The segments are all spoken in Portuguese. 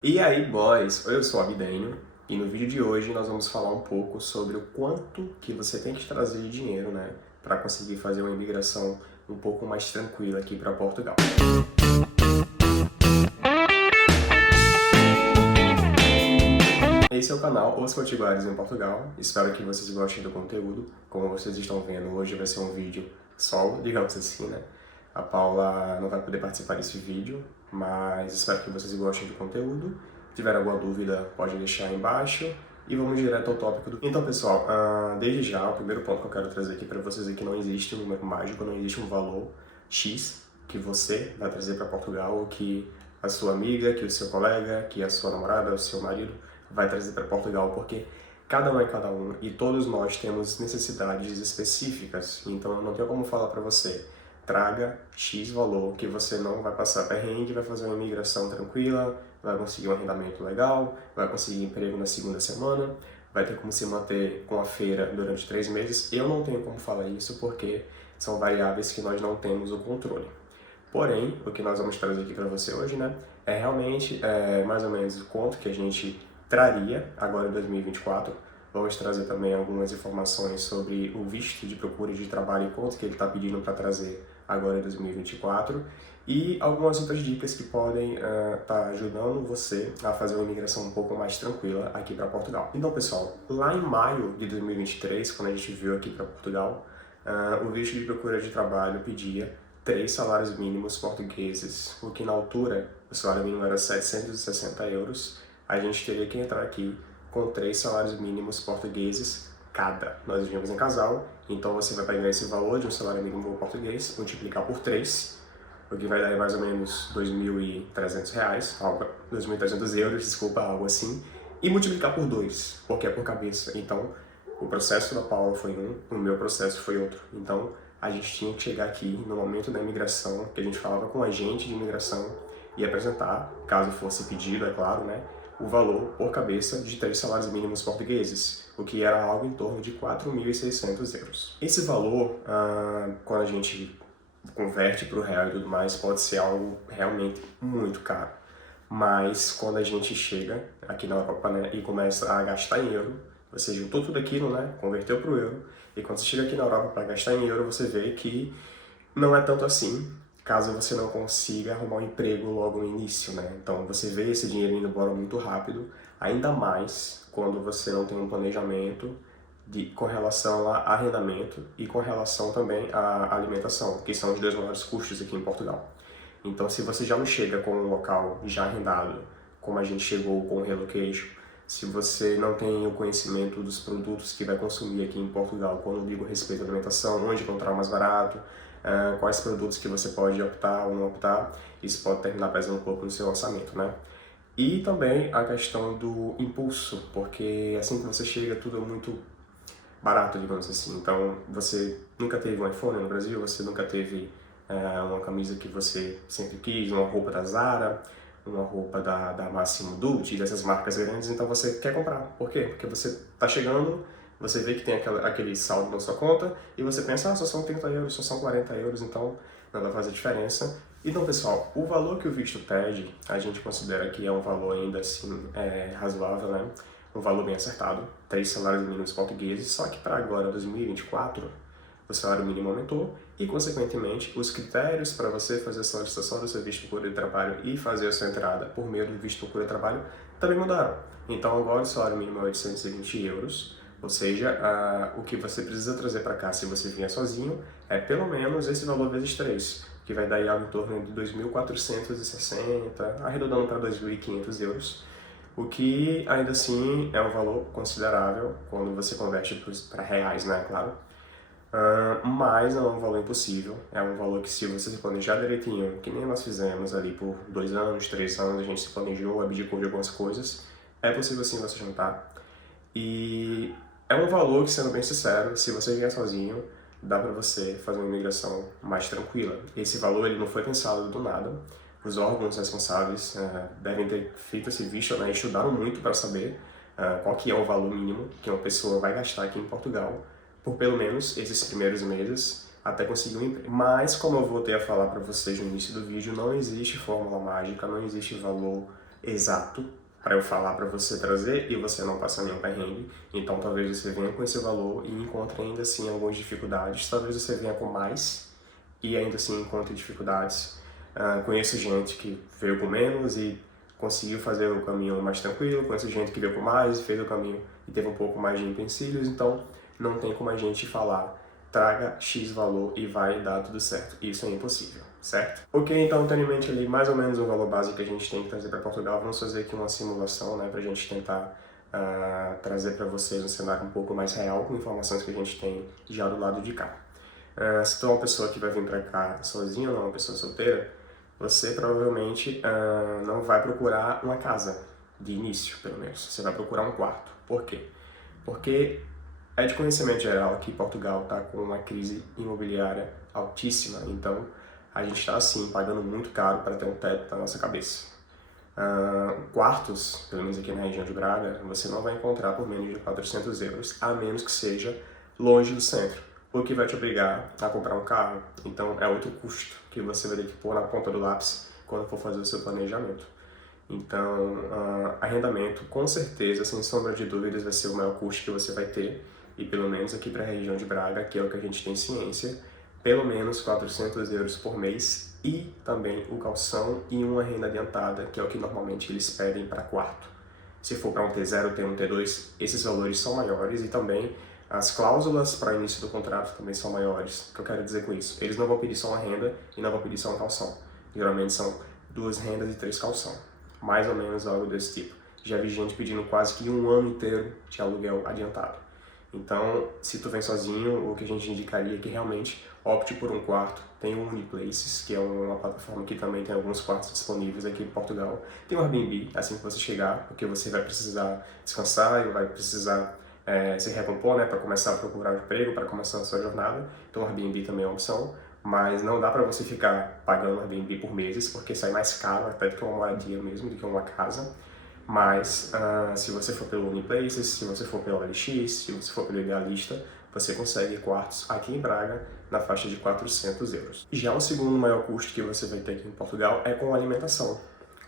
E aí, boys? Eu sou o Abdênio e no vídeo de hoje nós vamos falar um pouco sobre o quanto que você tem que trazer de dinheiro, né, para conseguir fazer uma imigração um pouco mais tranquila aqui para Portugal. Esse é o canal Os Potiguares em Portugal. Espero que vocês gostem do conteúdo. Como vocês estão vendo, hoje vai ser um vídeo solo, digamos assim, né? A Paula não vai poder participar desse vídeo, mas espero que vocês gostem do conteúdo. Se tiver alguma dúvida, pode deixar aí embaixo. E vamos direto ao tópico do... Então, pessoal, desde já, o primeiro ponto que eu quero trazer aqui para vocês é que não existe um número mágico, não existe um valor X que você vai trazer para Portugal, ou que a sua amiga, que o seu colega, que a sua namorada, o seu marido vai trazer para Portugal, porque cada um é cada um e todos nós temos necessidades específicas. Então eu não tenho como falar para você, traga X valor que você não vai passar perrengue, vai fazer uma imigração tranquila, vai conseguir um arrendamento legal, vai conseguir emprego na segunda semana, vai ter como se manter com a feira durante 3 meses. Eu não tenho como falar isso porque são variáveis que nós não temos o controle. Porém, o que nós vamos trazer aqui para você hoje, né, é realmente mais ou menos o quanto que a gente traria agora em 2024. Vamos trazer também algumas informações sobre o visto de procura de trabalho e quanto que ele está pedindo para trazer agora em 2024 e algumas outras dicas que podem estar ajudando você a fazer uma imigração um pouco mais tranquila aqui para Portugal. Então, pessoal, lá em maio de 2023, quando a gente veio aqui para Portugal, o visto de procura de trabalho pedia 3 salários mínimos portugueses, o que na altura o salário mínimo era 760 euros. A gente teria que entrar aqui com 3 salários mínimos portugueses cada. Nós vivíamos em casal, então você vai pegar esse valor de um salário mínimo português, multiplicar por 3, o que vai dar mais ou menos R$ 2.300, 2.300 euros, desculpa, algo assim, e multiplicar por 2, porque é por cabeça. Então, o processo da Paula foi um, o meu processo foi outro. Então, a gente tinha que chegar aqui no momento da imigração, que a gente falava com o agente de imigração e apresentar, caso fosse pedido, é claro, né, o valor por cabeça de 3 salários mínimos portugueses, o que era algo em torno de 4.600 euros. Esse valor, quando a gente converte para o real e tudo mais, pode ser algo realmente muito caro. Mas quando a gente chega aqui na Europa, né, e começa a gastar em euro, você juntou tudo aquilo, né, converteu para o euro, e quando você chega aqui na Europa para gastar em euro, você vê que não é tanto assim, caso você não consiga arrumar um emprego logo no início, né? Então você vê esse dinheiro indo embora muito rápido, ainda mais quando você não tem um planejamento com relação a arrendamento e com relação também à alimentação, que são os dois maiores custos aqui em Portugal. Então, se você já não chega com um local já arrendado, como a gente chegou com o relocation, se você não tem o conhecimento dos produtos que vai consumir aqui em Portugal, quando eu digo respeito à alimentação, onde comprar o mais barato, quais produtos que você pode optar ou não optar, isso pode terminar pesando um pouco no seu orçamento, né? E também a questão do impulso, porque assim que você chega, tudo é muito barato, digamos assim. Então, você nunca teve um iPhone no Brasil, você nunca teve uma camisa que você sempre quis, uma roupa da Zara, uma roupa da Massimo Dutti, dessas marcas grandes, então você quer comprar. Por quê? Porque você está chegando, você vê que tem aquele saldo na sua conta e você pensa, só são 30 euros, só são 40 euros, então não vai fazer diferença. Então, pessoal, o valor que o visto pede, a gente considera que é um valor ainda assim razoável, né? Um valor bem acertado, 3 salários mínimos portugueses, só que para agora, 2024, o salário mínimo aumentou e, consequentemente, os critérios para você fazer a solicitação do seu visto de procura de trabalho e fazer a sua entrada por meio do visto de procura de trabalho também mudaram. Então, agora o salário mínimo é 820 euros, ou seja, o que você precisa trazer para cá se você vier sozinho é pelo menos esse valor vezes 3, que vai dar algo em torno de 2.460, arredondando para 2.500 euros, o que ainda assim é um valor considerável quando você converte para reais, né, claro. Mas não é um valor impossível, é um valor que se você se planejar direitinho, que nem nós fizemos ali por 2 anos, 3 anos, a gente se planejou, abdicou de algumas coisas, é possível sim você juntar. E é um valor que, sendo bem sincero, se você vier sozinho, dá para você fazer uma imigração mais tranquila. Esse valor ele não foi pensado do nada. Os órgãos responsáveis devem ter feito esse visto, né, estudaram muito para saber qual que é o valor mínimo que uma pessoa vai gastar aqui em Portugal por pelo menos esses primeiros meses até conseguir um emprego. Mas, como eu voltei a falar para vocês no início do vídeo, não existe fórmula mágica, não existe valor exato para eu falar para você trazer e você não passar nenhum perrengue. Então talvez você venha com esse valor e encontre ainda assim algumas dificuldades. Talvez você venha com mais e ainda assim encontre dificuldades. Conheço gente que veio com menos e conseguiu fazer o caminho mais tranquilo. Conheço gente que veio com mais e fez o caminho e teve um pouco mais de empecilhos. Então não tem como a gente falar traga X valor e vai dar tudo certo. Isso é impossível, certo? Ok, então tendo em mente ali mais ou menos o valor base que a gente tem que trazer para Portugal, vamos fazer aqui uma simulação, né, para a gente tentar trazer para vocês um cenário um pouco mais real, com informações que a gente tem já do lado de cá. Se tu é uma pessoa que vai vir para cá sozinha ou não, uma pessoa solteira, você provavelmente não vai procurar uma casa, de início pelo menos, você vai procurar um quarto. Por quê? Porque é de conhecimento geral que Portugal está com uma crise imobiliária altíssima, então a gente está assim pagando muito caro para ter um teto na nossa cabeça. Quartos, pelo menos aqui na região de Braga, você não vai encontrar por menos de 400 euros, a menos que seja longe do centro, o que vai te obrigar a comprar um carro. Então é outro custo que você vai ter que pôr na ponta do lápis quando for fazer o seu planejamento. Então, arrendamento, com certeza, sem sombra de dúvidas, vai ser o maior custo que você vai ter. E pelo menos aqui para a região de Braga, que é o que a gente tem ciência, pelo menos 400 euros por mês e também o calção e uma renda adiantada, que é o que normalmente eles pedem para quarto. Se for para um T0, T1, T2, esses valores são maiores e também as cláusulas para início do contrato também são maiores. O que eu quero dizer com isso? Eles não vão pedir só uma renda e não vão pedir só um calção. Geralmente são 2 rendas e 3 calção. Mais ou menos algo desse tipo. Já vi gente pedindo quase que um ano inteiro de aluguel adiantado. Então, se tu vem sozinho, o que a gente indicaria é que realmente opte por um quarto. Tem o Uniplaces, que é uma plataforma que também tem alguns quartos disponíveis aqui em Portugal. Tem o Airbnb, assim que você chegar, porque você vai precisar descansar e vai precisar se recompor, né, para começar a procurar um emprego, para começar a sua jornada. Então o Airbnb também é uma opção, mas não dá para você ficar pagando Airbnb por meses, porque sai mais caro até do que uma moradia mesmo, do que uma casa. Mas se você for pelo Uniplaces, se você for pelo LX, se você for pelo Idealista, você consegue quartos aqui em Braga na faixa de 400 euros. Já o segundo maior custo que você vai ter aqui em Portugal é com a alimentação.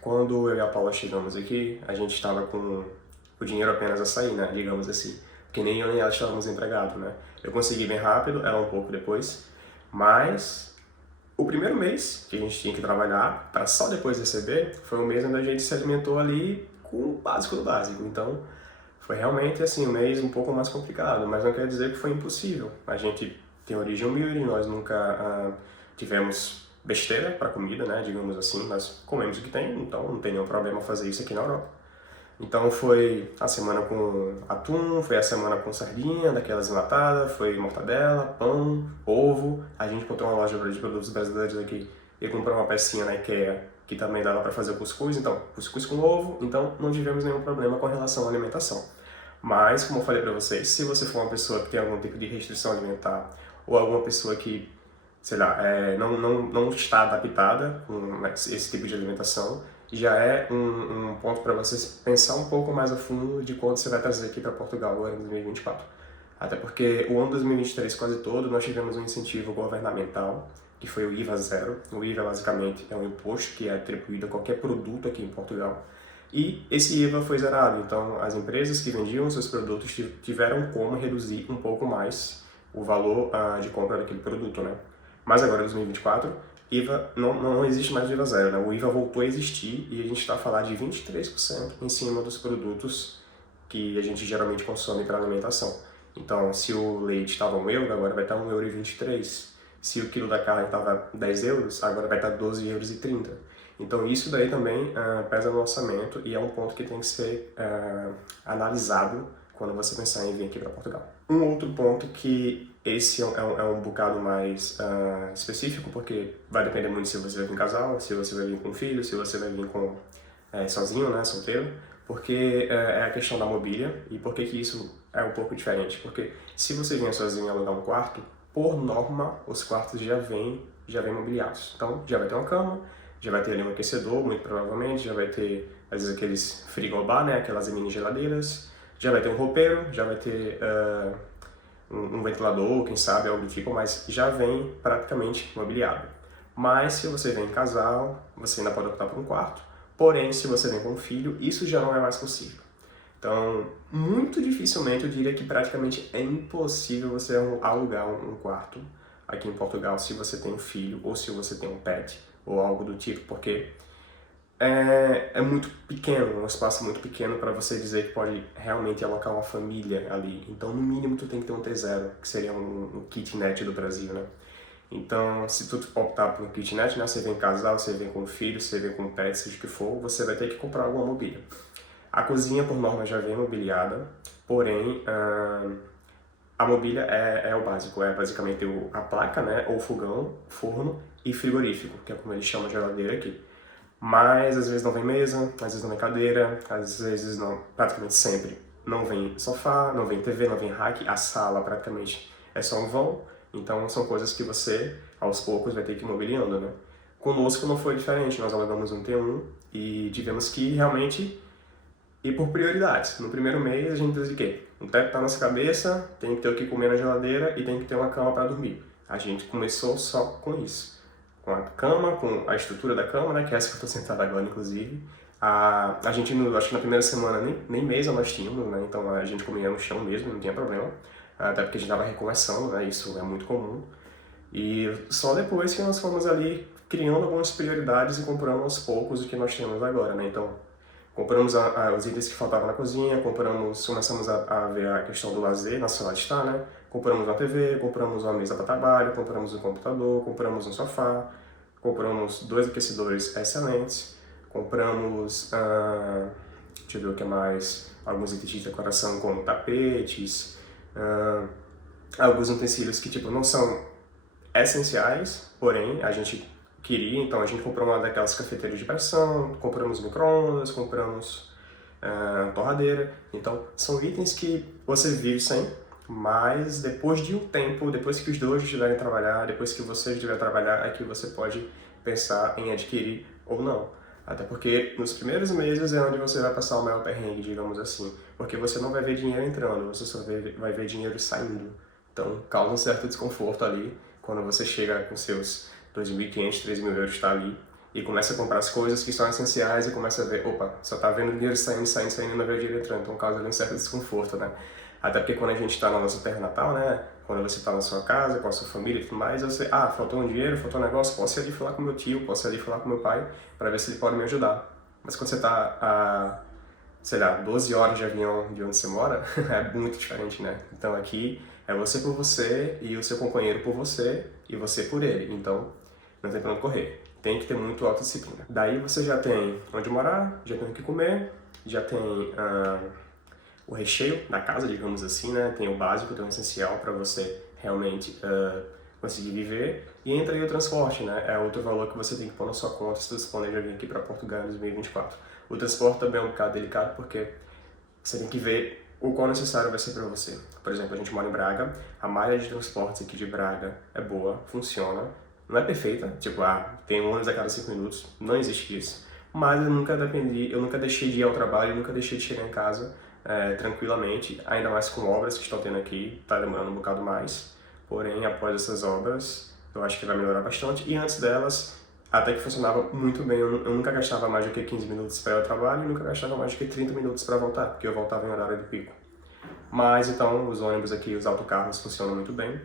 Quando eu e a Paula chegamos aqui, a gente estava com o dinheiro apenas a sair, né, digamos assim. Porque nem eu nem ela estávamos empregados, né. Eu consegui bem rápido, ela um pouco depois, mas o primeiro mês que a gente tinha que trabalhar, para só depois receber, foi um mês onde a gente se alimentou ali com o básico do básico. Então, foi realmente assim um mês um pouco mais complicado, mas não quer dizer que foi impossível. A gente tem origem humilde, nós nunca tivemos besteira para comida, né, digamos assim, nós comemos o que tem, então não tem nenhum problema fazer isso aqui na Europa. Então foi a semana com atum, foi a semana com sardinha, daquelas enlatadas, foi mortadela, pão, ovo. A gente encontrou uma loja de produtos brasileiros aqui e comprou uma pecinha na IKEA que também dava para fazer cuscuz, então cuscuz com ovo, então não tivemos nenhum problema com relação à alimentação. Mas, como eu falei para vocês, se você for uma pessoa que tem algum tipo de restrição alimentar ou alguma pessoa que, sei lá, não está adaptada com esse tipo de alimentação, já é um ponto para você pensar um pouco mais a fundo de quanto você vai trazer aqui para Portugal agora em 2024. Até porque o ano 2023 quase todo nós tivemos um incentivo governamental, que foi o IVA zero. O IVA basicamente é um imposto que é atribuído a qualquer produto aqui em Portugal. E esse IVA foi zerado, então as empresas que vendiam seus produtos tiveram como reduzir um pouco mais o valor de compra daquele produto, né? Mas agora, em 2024, IVA não existe mais o IVA zero, né? O IVA voltou a existir e a gente está a falar de 23% em cima dos produtos que a gente geralmente consome para alimentação. Então, se o leite estava 1 euro, agora vai estar 1,23 €. Se o quilo da carne estava 10 euros, agora vai estar 12,30 €. Então, isso daí também pesa no orçamento e é um ponto que tem que ser analisado quando você pensar em vir aqui para Portugal. Um outro ponto que esse é um bocado mais específico, porque vai depender muito se você vai vir em casal, se você vai vir com filho, se você vai vir com sozinho, né, solteiro, porque é a questão da mobília. E por que isso é um pouco diferente? Porque se você vier sozinho alugar um quarto, por norma, os quartos já vêm mobiliados. Então, já vai ter uma cama, já vai ter ali um aquecedor, muito provavelmente, já vai ter, às vezes, aqueles frigobar, né, aquelas mini geladeiras, já vai ter um roupeiro, já vai ter um ventilador, quem sabe, algo do tipo, mas já vem praticamente mobiliado. Mas se você vem em casal, você ainda pode optar por um quarto, Porém, se você vem com um filho, isso já não é mais possível. Então, muito dificilmente, eu diria que praticamente é impossível você alugar um quarto aqui em Portugal se você tem um filho ou se você tem um pet ou algo do tipo, porque é muito pequeno, um espaço muito pequeno para você dizer que pode realmente alocar uma família ali. Então, no mínimo, tu tem que ter um T0, que seria um kitnet do Brasil, né? Então, se tu optar por um kitnet, né, você vem casal, você vem com filho, você vem com pet, seja o que for, você vai ter que comprar alguma mobília. A cozinha, por norma, já vem mobiliada, porém, a mobília é o básico, é basicamente a placa, né, ou fogão, forno e frigorífico, que é como eles chamam a geladeira aqui. Mas às vezes não vem mesa, às vezes não vem cadeira, às vezes não, praticamente sempre não vem sofá, não vem TV, não vem rack, a sala praticamente é só um vão, então são coisas que você, aos poucos, vai ter que ir mobiliando, né? Conosco não foi diferente, nós alugamos um T1 e tivemos que realmente ir por prioridades. No primeiro mês a gente diz o quê? Um teto tá na nossa cabeça, tem que ter o que comer na geladeira e tem que ter uma cama para dormir. A gente começou só com isso. Com a cama, com a estrutura da cama, né, que é essa que eu tô sentado agora, inclusive. A gente, acho que na primeira semana, nem mesa nós tínhamos, né, então a gente comia no chão mesmo, não tinha problema. Até porque a gente estava recomeçando, né, isso é muito comum. E só depois que nós fomos ali criando algumas prioridades e comprando aos poucos o que nós temos agora, né, então compramos os itens que faltavam na cozinha, começamos a ver a questão do lazer na sala de estar, né? Compramos uma TV, compramos uma mesa para trabalho, compramos um computador, compramos um sofá, compramos 2 aquecedores excelentes, compramos, deixa eu ver o que mais, alguns itens de decoração como tapetes, alguns utensílios que tipo não são essenciais, porém a gente queria, então a gente comprou uma daquelas cafeteiras de pressão, compramos micro-ondas, compramos torradeira, então são itens que você vive sem, mas depois de um tempo, depois que os dois estiverem a trabalhar, depois que você estiver a trabalhar, é que você pode pensar em adquirir ou não. Até porque nos primeiros meses é onde você vai passar o maior perrengue, digamos assim, porque você não vai ver dinheiro entrando, você só vai ver dinheiro saindo. Então causa um certo desconforto ali quando você chega com seus 2.500, 3.000 euros, está ali e começa a comprar as coisas que são essenciais e começa a ver, opa, só tá vendo dinheiro saindo, e não vê o dinheiro entrando, então causa ali um certo desconforto, né? Até porque quando a gente está na nossa terra natal, né? Quando você está na sua casa, com a sua família e tudo mais, você, faltou um dinheiro, faltou um negócio, posso ir ali falar com meu tio, posso ir ali falar com meu pai, para ver se ele pode me ajudar. Mas quando você está a, sei lá, 12 horas de avião de onde você mora, é muito diferente, né? Então aqui é você por você e o seu companheiro por você e você por ele. Então não tem pra onde correr. Tem que ter muito autodisciplina. Daí você já tem onde morar, já tem o que comer, já tem o recheio da casa, digamos assim, né? Tem o básico, tem o essencial para você realmente conseguir viver. E entra aí o transporte, né? É outro valor que você tem que pôr na sua conta se você planeja vir aqui para Portugal em 2024. O transporte também é um bocado delicado porque você tem que ver o qual necessário vai ser para você. Por exemplo, a gente mora em Braga, a malha de transportes aqui de Braga é boa, funciona, não é perfeita, tipo, tem um ônibus a cada 5 minutos, não existe isso. Mas eu nunca deixei de ir ao trabalho, nunca deixei de chegar em casa tranquilamente, ainda mais com obras que estão tendo aqui, tá demorando um bocado mais. Porém, após essas obras, eu acho que vai melhorar bastante. E antes delas, até que funcionava muito bem. Eu nunca gastava mais do que 15 minutos para ir ao trabalho e nunca gastava mais do que 30 minutos para voltar, porque eu voltava em horário de pico. Mas então, os ônibus aqui, os autocarros funcionam muito bem.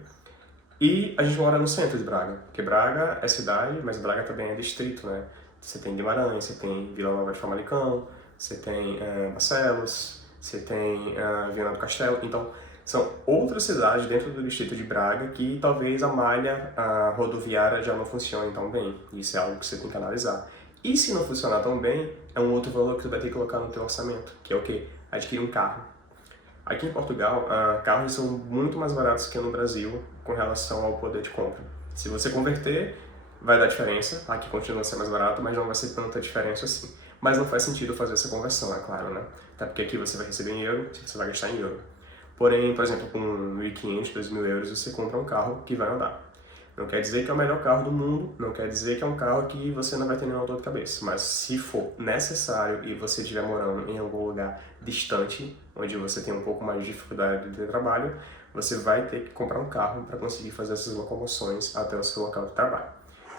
E a gente mora no centro de Braga, porque Braga é cidade, mas Braga também é distrito, né? Você tem Guimarães, você tem Vila Nova de Famalicão, você tem Barcelos, você tem Viana do Castelo. Então, são outras cidades dentro do distrito de Braga que talvez a malha rodoviária já não funcione tão bem. Isso é algo que você tem que analisar. E se não funcionar tão bem, é um outro valor que você vai ter que colocar no teu orçamento, que é o quê? Adquirir um carro. Aqui em Portugal, carros são muito mais baratos que no Brasil com relação ao poder de compra. Se você converter, vai dar diferença. Aqui continua a ser mais barato, mas não vai ser tanta diferença assim. Mas não faz sentido fazer essa conversão, é claro, né? Até porque aqui você vai receber em euro, você vai gastar em euro. Porém, por exemplo, com 1.500, 2.000 euros, você compra um carro que vai andar. Não quer dizer que é o melhor carro do mundo, não quer dizer que é um carro que você não vai ter nenhuma dor de cabeça, mas se for necessário e você estiver morando em algum lugar distante, onde você tem um pouco mais de dificuldade de trabalho, você vai ter que comprar um carro para conseguir fazer essas locomoções até o seu local de trabalho.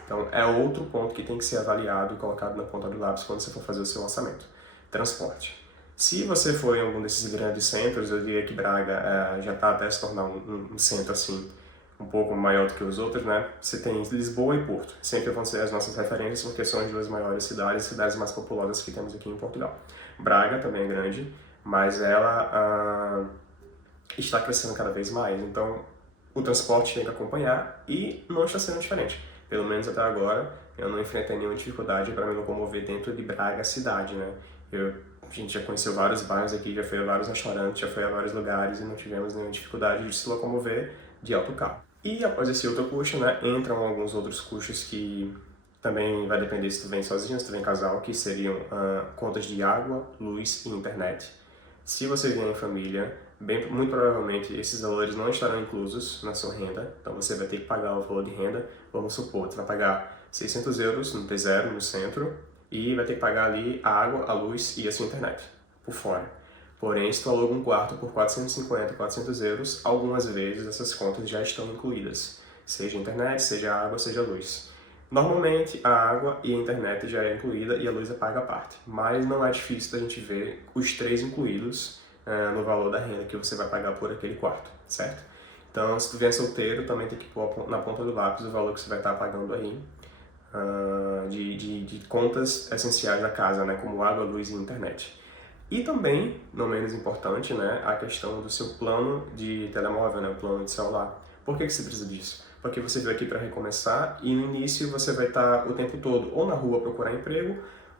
Então, é outro ponto que tem que ser avaliado e colocado na ponta do lápis quando você for fazer o seu orçamento. Transporte. Se você for em algum desses grandes centros, eu diria que Braga já está até se tornar um centro assim, um pouco maior do que os outros, né? Você tem Lisboa e Porto. Sempre vão ser as nossas referências, porque são as duas maiores cidades mais populosas que temos aqui em Portugal. Braga também é grande, mas ela está crescendo cada vez mais. Então, o transporte tem que acompanhar e não está sendo diferente. Pelo menos até agora, eu não enfrentei nenhuma dificuldade para me locomover dentro de Braga, cidade, né? A gente já conheceu vários bairros aqui, já foi a vários restaurantes, já foi a vários lugares e não tivemos nenhuma dificuldade de se locomover de autocarro. E após esse outro custo, né, entram alguns outros custos que também vai depender se tu vem sozinho, se tu vem em casal, que seriam contas de água, luz e internet. Se você vier em família, muito provavelmente esses valores não estarão inclusos na sua renda, então você vai ter que pagar o valor de renda. Vamos supor, você vai pagar 600 euros no T0, no centro, e vai ter que pagar ali a água, a luz e a sua internet, por fora. Porém, se tu aluga um quarto por 450, 400 euros, algumas vezes essas contas já estão incluídas, seja internet, seja água, seja luz. Normalmente, a água e a internet já é incluída e a luz é paga à parte, mas não é difícil da gente ver os três incluídos no valor da renda que você vai pagar por aquele quarto, certo? Então, se tu vier solteiro, também tem que pôr na ponta do lápis o valor que você vai estar pagando aí de contas essenciais da casa, né, como água, luz e internet. E também, não menos importante, né, a questão do seu plano de telemóvel, né, o plano de celular. Por que você precisa disso? Porque você veio aqui para recomeçar e no início você vai estar o tempo todo ou na rua a procurar emprego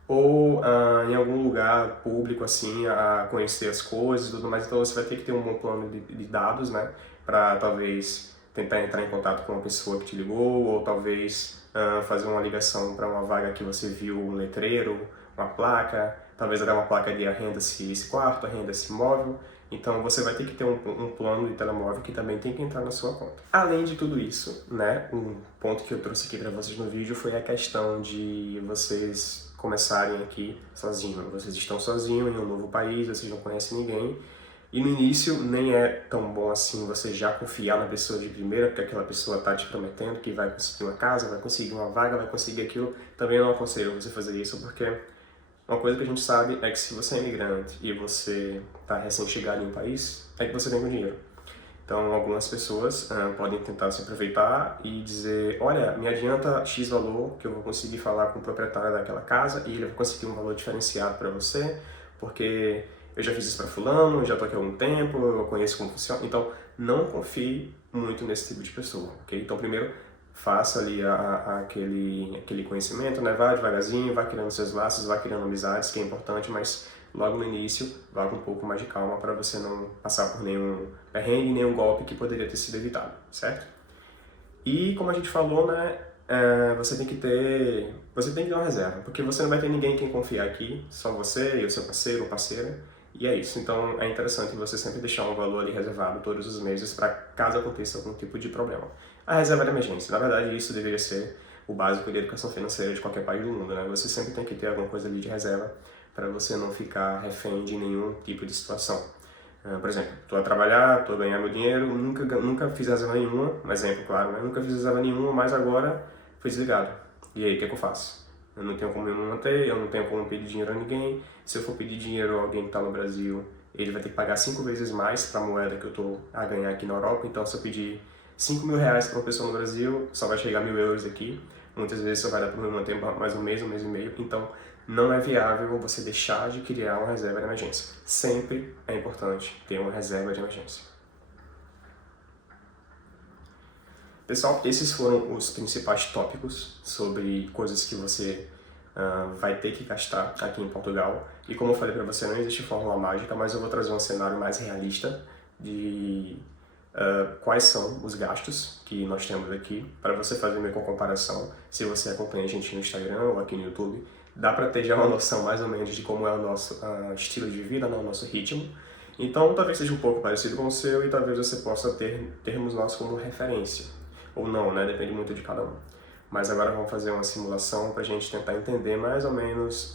ou em algum lugar público assim a conhecer as coisas e tudo mais. Então você vai ter que ter um bom plano de dados, né, para talvez tentar entrar em contato com uma pessoa que te ligou ou talvez fazer uma ligação para uma vaga que você viu, um letreiro, uma placa, talvez até uma placa de arrenda-se esse quarto, arrenda-se imóvel. Então você vai ter que ter um plano de telemóvel que também tem que entrar na sua conta. Além de tudo isso, né, um ponto que eu trouxe aqui para vocês no vídeo foi a questão de vocês começarem aqui sozinhos. Vocês estão sozinhos em um novo país, vocês não conhecem ninguém. E no início nem é tão bom assim você já confiar na pessoa de primeira, porque aquela pessoa está te prometendo que vai conseguir uma casa, vai conseguir uma vaga, vai conseguir aquilo. Também não aconselho você fazer isso, porque uma coisa que a gente sabe é que se você é imigrante e você está recém-chegado em um país, é que você vem com dinheiro. Então, algumas pessoas podem tentar se aproveitar e dizer, olha, me adianta X valor que eu vou conseguir falar com o proprietário daquela casa e ele vai conseguir um valor diferenciado para você, porque eu já fiz isso para fulano, eu já estou aqui há algum tempo, eu conheço como funciona. Então, não confie muito nesse tipo de pessoa, ok? Então, primeiro, faça ali aquele conhecimento, né? Vá devagarzinho, vá criando seus laços, vá criando amizades, que é importante, mas logo no início, vá com um pouco mais de calma para você não passar por nenhum perrengue, nenhum golpe que poderia ter sido evitado, certo? E como a gente falou, né? Você tem que ter uma reserva, porque você não vai ter ninguém em quem confiar aqui, só você e o seu parceiro ou parceira, e é isso. Então é interessante você sempre deixar um valor ali reservado todos os meses para caso aconteça algum tipo de problema. A reserva de emergência, na verdade isso deveria ser o básico de educação financeira de qualquer país do mundo, né? Você sempre tem que ter alguma coisa ali de reserva para você não ficar refém de nenhum tipo de situação. Por exemplo, estou a trabalhar, estou a ganhar meu dinheiro, nunca fiz reserva nenhuma, um exemplo claro, né? Nunca fiz reserva nenhuma, mas agora fui desligado. E aí, o que é que eu faço? Eu não tenho como me manter, eu não tenho como pedir dinheiro a ninguém. Se eu for pedir dinheiro a alguém que está no Brasil, ele vai ter que pagar 5 vezes mais para a moeda que eu estou a ganhar aqui na Europa. Então, se eu pedir 5 mil reais para uma pessoa no Brasil, só vai chegar 1.000 euros aqui. Muitas vezes só vai dar para me manter mais um mês e meio. Então, não é viável você deixar de criar uma reserva de emergência. Sempre é importante ter uma reserva de emergência. Pessoal, esses foram os principais tópicos sobre coisas que você vai ter que gastar aqui em Portugal. E como eu falei para você, não existe fórmula mágica, mas eu vou trazer um cenário mais realista de quais são os gastos que nós temos aqui, para você fazer meio com comparação. Se você acompanha a gente no Instagram ou aqui no YouTube, dá para ter já uma noção mais ou menos de como é o nosso estilo de vida, né, o nosso ritmo. Então, talvez seja um pouco parecido com o seu e talvez você possa termos nós como referência. Ou não, né? Depende muito de cada um. Mas agora vamos fazer uma simulação para a gente tentar entender mais ou menos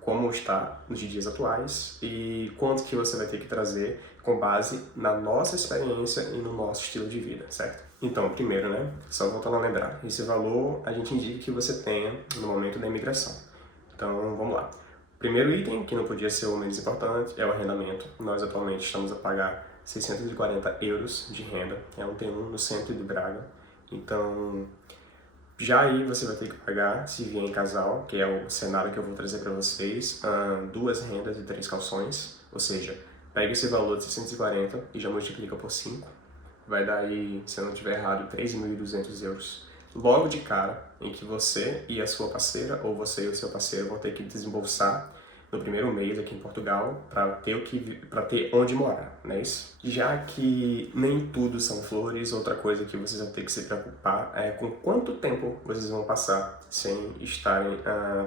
como está nos dias atuais e quanto que você vai ter que trazer com base na nossa experiência e no nosso estilo de vida, certo? Então, primeiro, né, só voltando a lembrar, esse valor a gente indica que você tenha no momento da imigração. Então, vamos lá. Primeiro item, que não podia ser o menos importante, é o arrendamento. Nós atualmente estamos a pagar 640 euros de renda, é um T1 no centro de Braga. Então, já aí você vai ter que pagar, se vier em casal, que é o cenário que eu vou trazer para vocês, 2 rendas e 3 calções, ou seja, pega esse valor de 640 e já multiplica por 5, vai dar aí, se eu não estiver errado, 3.200 euros. Logo de cara, em que você e a sua parceira, ou você e o seu parceiro, vão ter que desembolsar no primeiro mês aqui em Portugal para ter onde morar, não é isso? Já que nem tudo são flores, outra coisa que vocês vão ter que se preocupar é com quanto tempo vocês vão passar sem estarem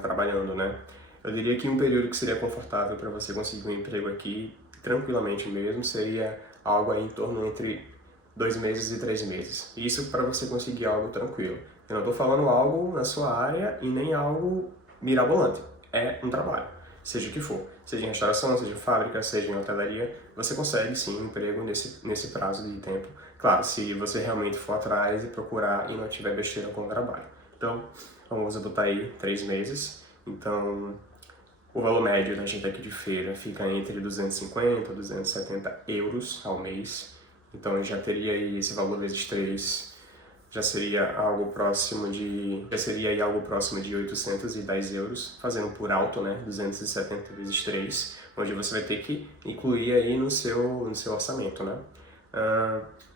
trabalhando, né? Eu diria que um período que seria confortável para você conseguir um emprego aqui, tranquilamente mesmo, seria algo aí em torno entre 2 meses e 3 meses. Isso para você conseguir algo tranquilo. Eu não estou falando algo na sua área e nem algo mirabolante. É um trabalho, seja o que for. Seja em restauração, seja em fábrica, seja em hotelaria, você consegue sim um emprego nesse prazo de tempo. Claro, se você realmente for atrás e procurar e não tiver besteira com o trabalho. Então, vamos botar aí 3 meses. Então, o valor médio da gente aqui de feira fica entre 250 e 270 euros ao mês. Então já teria aí esse valor vezes 3, já seria algo próximo de 810 euros, fazendo por alto, né, 270 vezes 3, onde você vai ter que incluir aí no seu orçamento, né?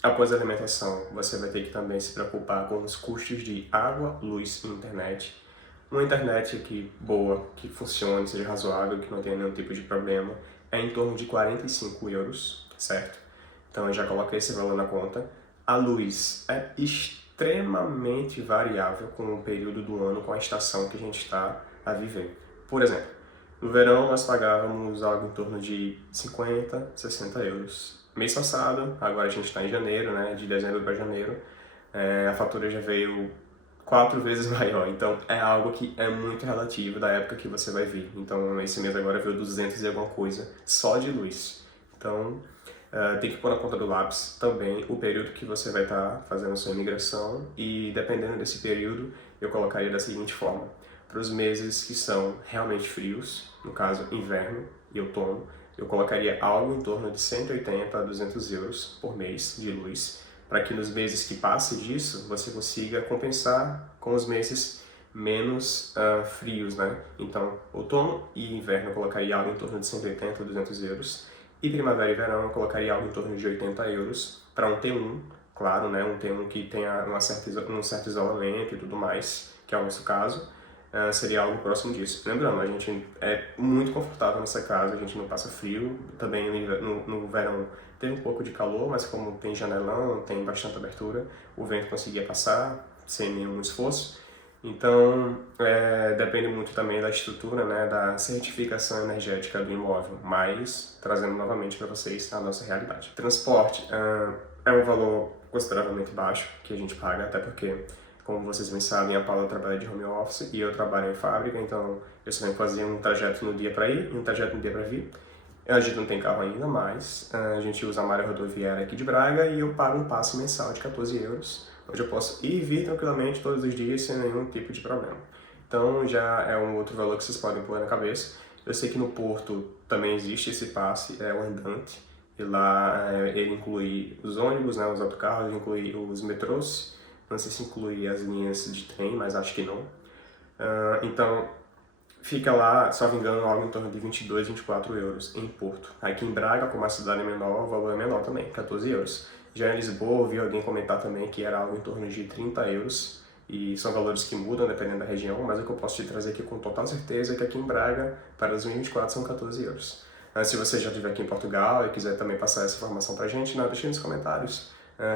Após a alimentação, você vai ter que também se preocupar com os custos de água, luz e internet. Uma internet aqui boa, que funcione, seja razoável, que não tenha nenhum tipo de problema, é em torno de 45 euros, certo? Então eu já coloquei esse valor na conta. A luz é extremamente variável com o período do ano, com a estação que a gente está a viver. Por exemplo, no verão nós pagávamos algo em torno de 50, 60 euros. Mês passado, agora a gente está em janeiro, né, de dezembro para janeiro, a fatura já veio 4 vezes maior, então é algo que é muito relativo da época que você vai vir. Então esse mês agora veio 200 e alguma coisa só de luz. Então tem que pôr na ponta do lápis também o período que você vai estar fazendo a sua imigração e dependendo desse período eu colocaria da seguinte forma: para os meses que são realmente frios, no caso inverno e outono, eu colocaria algo em torno de 180 a 200 euros por mês de luz, para que nos meses que passe disso você consiga compensar com os meses menos frios, né? Então, outono e inverno eu colocaria algo em torno de 180 a 200 euros. E primavera e verão eu colocaria algo em torno de 80 euros para um T1, claro, né? Um T1 que tenha um certo isolamento e tudo mais, que é o nosso caso. Seria algo próximo disso. Lembrando, a gente é muito confortável nessa casa, a gente não passa frio. Também no verão tem um pouco de calor, mas como tem janelão, tem bastante abertura, o vento conseguia passar sem nenhum esforço. Então, depende muito também da estrutura, né, da certificação energética do imóvel, mas trazendo novamente para vocês a nossa realidade. Transporte é um valor consideravelmente baixo que a gente paga, até porque, como vocês bem sabem, a Paula trabalha de home office e eu trabalho em fábrica, então eu só venho fazer um trajeto no dia para ir e um trajeto no dia para vir. A gente não tem carro ainda, mas a gente usa a malha rodoviária aqui de Braga e eu pago um passe mensal de 14 euros, onde eu posso ir e vir tranquilamente todos os dias sem nenhum tipo de problema. Então já é um outro valor que vocês podem pôr na cabeça. Eu sei que no Porto também existe esse passe, é o andante, e lá ele inclui os ônibus, né, os autocarros, inclui os metrôs, não sei se inclui as linhas de trem, mas acho que não. Então fica lá, se não me engano, algo em torno de 22, 24 euros em Porto. Aqui em Braga, como a cidade é menor, o valor é menor também, 14 euros. Já em Lisboa, eu vi alguém comentar também que era algo em torno de 30 euros, e são valores que mudam dependendo da região, mas o que eu posso te trazer aqui com total certeza é que aqui em Braga, para 2024, são 14 euros. Se você já estiver aqui em Portugal e quiser também passar essa informação pra gente, deixa aí nos comentários.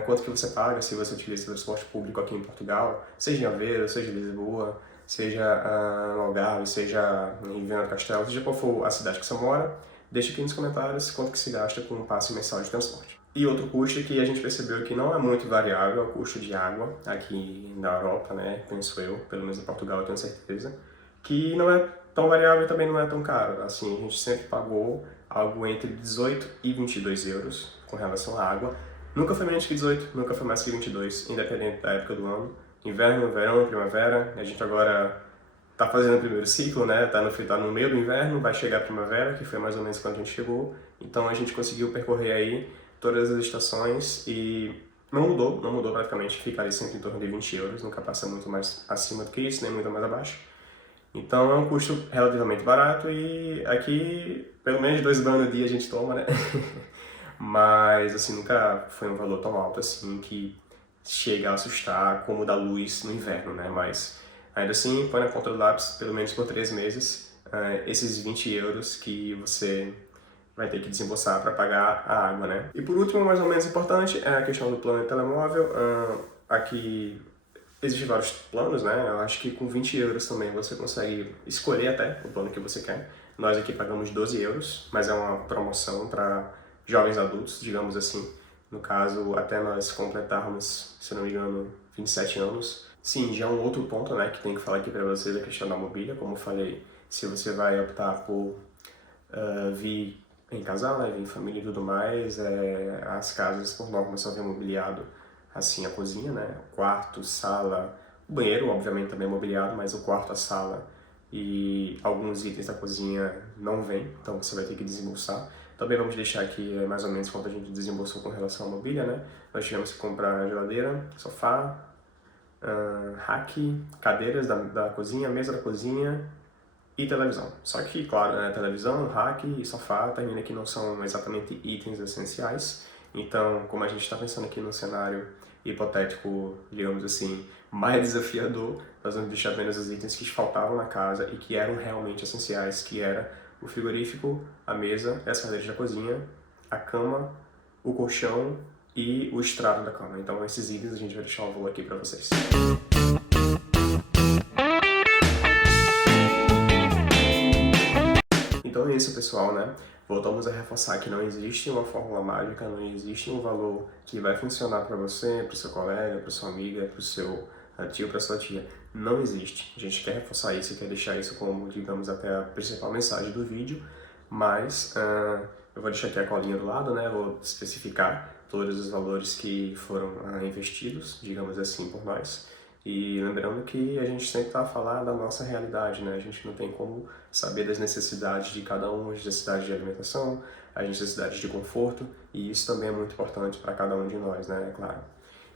Quanto que você paga se você utiliza transporte público aqui em Portugal, seja em Aveiro, seja em Lisboa, seja no Algarve, seja em Viana do Castelo, seja qual for a cidade que você mora, deixa aqui nos comentários quanto que se gasta com um passe mensal de transporte. E outro custo que a gente percebeu que não é muito variável é o custo de água aqui na Europa, né? Penso eu, pelo menos em Portugal eu tenho certeza, que não é tão variável e também não é tão caro. Assim, a gente sempre pagou algo entre 18 e 22 euros com relação à água. Nunca foi menos que 18, nunca foi mais que 22, independente da época do ano. Inverno, verão, primavera, a gente agora tá fazendo o primeiro ciclo, né? Tá no meio do inverno, vai chegar a primavera, que foi mais ou menos quando a gente chegou. Então a gente conseguiu percorrer aí todas as estações e não mudou praticamente, fica ali sempre em torno de 20 euros, nunca passa muito mais acima do que isso, nem muito mais abaixo. Então é um custo relativamente barato e aqui pelo menos 2 banhos no dia a gente toma, né? Mas assim, nunca foi um valor tão alto assim que chega a assustar como o da luz no inverno, né? Mas ainda assim, põe na ponta do lápis, pelo menos por 3 meses, esses 20 euros que você vai ter que desembolsar para pagar a água, né? E por último, mais ou menos importante, é a questão do plano de telemóvel. Aqui existem vários planos, né? Eu acho que com 20 euros também você consegue escolher até o plano que você quer. Nós aqui pagamos 12 euros, mas é uma promoção para jovens adultos, digamos assim. No caso, até nós completarmos, se não me engano, 27 anos. Sim, já é um outro ponto, né, que tem que falar aqui para vocês, a questão da mobília. Como eu falei, se você vai optar por vir em casal, né, vir em família e tudo mais, as casas, por norma, só vêm mobiliado assim a cozinha, né, quarto, sala, o banheiro, obviamente, também é mobiliado, mas o quarto, a sala e alguns itens da cozinha não vêm, então você vai ter que desembolsar. Também vamos deixar aqui mais ou menos quanto a gente desembolsou com relação à mobília, né? Nós tivemos que comprar geladeira, sofá, rack, cadeiras da cozinha, mesa da cozinha e televisão. Só que, claro, né, televisão, rack e sofá termina que não são exatamente itens essenciais. Então, como a gente está pensando aqui num cenário hipotético, digamos assim, mais desafiador, nós vamos deixar apenas os itens que faltavam na casa e que eram realmente essenciais, que era o frigorífico, a mesa, as cadeiras da cozinha, a cama, o colchão e o estrado da cama. Então, esses itens a gente vai deixar um valor aqui para vocês. Então é isso, pessoal, né? Voltamos a reforçar que não existe uma fórmula mágica, não existe um valor que vai funcionar para você, para o seu colega, para sua amiga, para o seu tio, para sua tia. Não existe. A gente quer reforçar isso e quer deixar isso como, digamos, até a principal mensagem do vídeo, mas eu vou deixar aqui a colinha do lado, né? Vou especificar todos os valores que foram investidos, digamos assim, por nós. E lembrando que a gente sempre está a falar da nossa realidade, né? A gente não tem como saber das necessidades de cada um, as necessidades de alimentação, as necessidades de conforto, e isso também é muito importante para cada um de nós, né? É claro.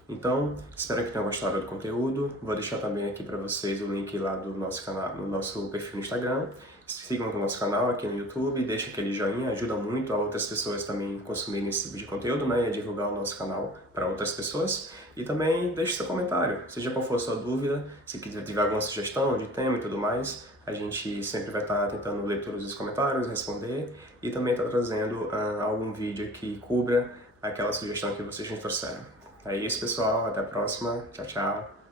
Então, espero que tenham gostado do conteúdo. Vou deixar também aqui para vocês o link lá do nosso canal, no nosso perfil no Instagram. Sigam o nosso canal aqui no YouTube, deixem aquele joinha, ajuda muito a outras pessoas também consumirem esse tipo de conteúdo, né? E a divulgar o nosso canal para outras pessoas. E também deixe seu comentário, seja qual for a sua dúvida, se tiver alguma sugestão de tema e tudo mais, a gente sempre vai estar tentando ler todos os comentários, responder e também estar trazendo algum vídeo que cubra aquela sugestão que vocês nos trouxeram. É isso, pessoal, até a próxima, tchau, tchau!